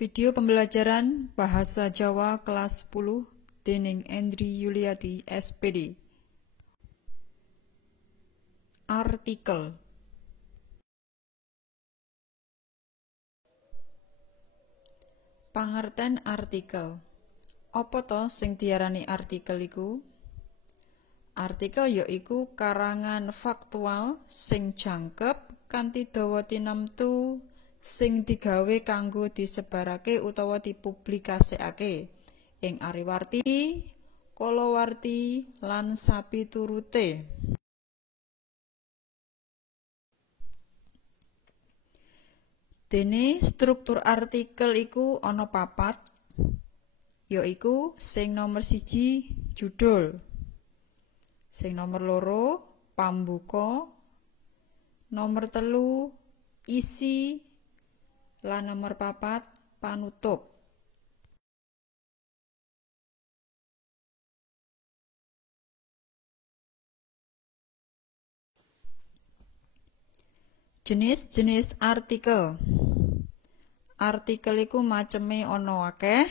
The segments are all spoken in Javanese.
Video pembelajaran Bahasa Jawa kelas 10 dening Endri Yuliati SPD. Artikel. Pangerten artikel. Apa to sing diarani artikel iku? Artikel yaiku karangan faktual sing jangkep kanthi dawa tinamtu sing digawe kanggo disebarake utawa dipublikasekake ing ariwarti, kalawarti lan sapiturute. Dene struktur artikel iku ana papat, yaiku sing nomor 1 judul, sing nomor 2 pambuka, nomor 3 isi, lan nomor 4 panutup. Jenis-jenis artikel. Artikel iku maceme ana akeh,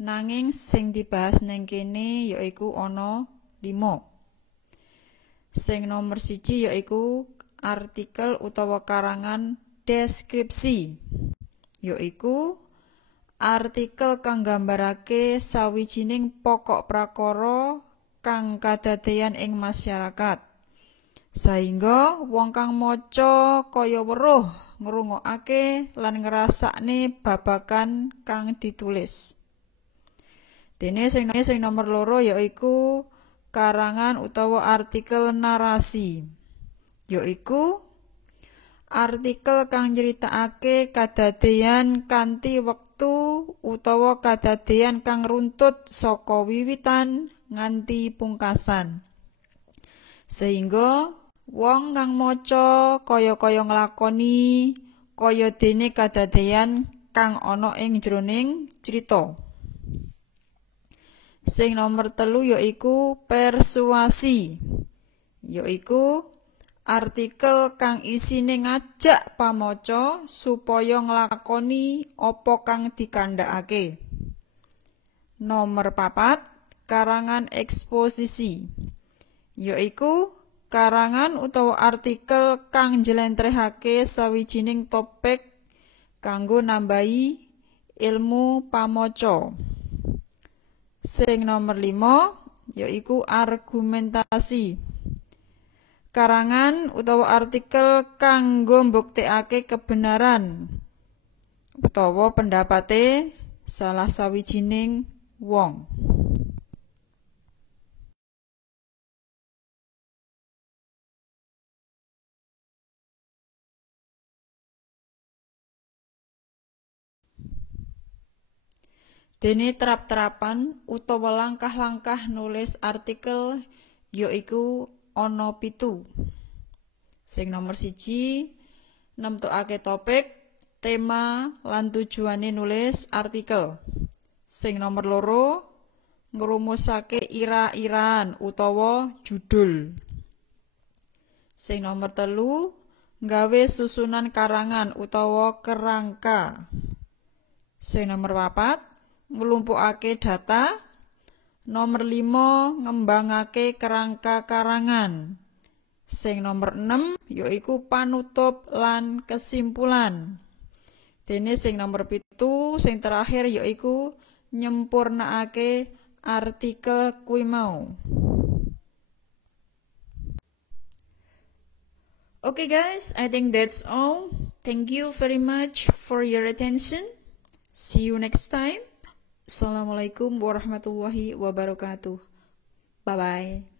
nanging sing dibahas ning kene yaiku ana 5. Sing nomor 1 yaiku artikel utawa karangan deskripsi, yaiku artikel kang nggambarake sawijining pokok prakara kang kadadeyan ing masyarakat, sehingga wong kang maca kaya weruh ngrungokake lan ngrasakne babagan kang ditulis. Dene sing nomor 2 yaiku karangan utawa artikel narasi, yaiku artikel kang nyritakake kadadeyan kanthi wektu utawa kadadeyan kang runtut saka wiwitan nganti pungkasan, sehingga wong kang maca kaya-kaya nglakoni kaya dene kadadeyan kang ana ing jroning crita. Sing nomor 3 yaiku persuasi, yaiku artikel kang isine ngajak pamaca supaya nglakoni apa kang dikandhakake. Nomor 4 karangan eksposisi, yaiku karangan utawa artikel kang njlentrehake sawijining topik kanggo nambahi ilmu pamaca. Sing nomor 5 yaiku argumentasi, karangan utawa artikel kanggo mbuktekake kebenaran utawa pendapate salah sawijining wong. Dene terap-terapan utawa langkah-langkah nulis artikel yaiku ana 7. Sing nomor 1 nemtokake topik, tema lan tujuane nulis artikel. Sing nomor 2 ngrumusake ira-iraan utawa judul. Sing nomor 3 nggawe susunan karangan utawa kerangka. Sing nomor 4 nglumpukake data. Nomor 5 ngembangake kerangka karangan. Sing nomor 6 yaiku panutup lan kesimpulan. Dene sing nomor 7 sing terakhir yaiku nyempurnakake artikel kuwi mau. Okay guys, I think that's all. Thank you very much for your attention. See you next time. Assalamualaikum warahmatullahi wabarakatuh. Bye bye.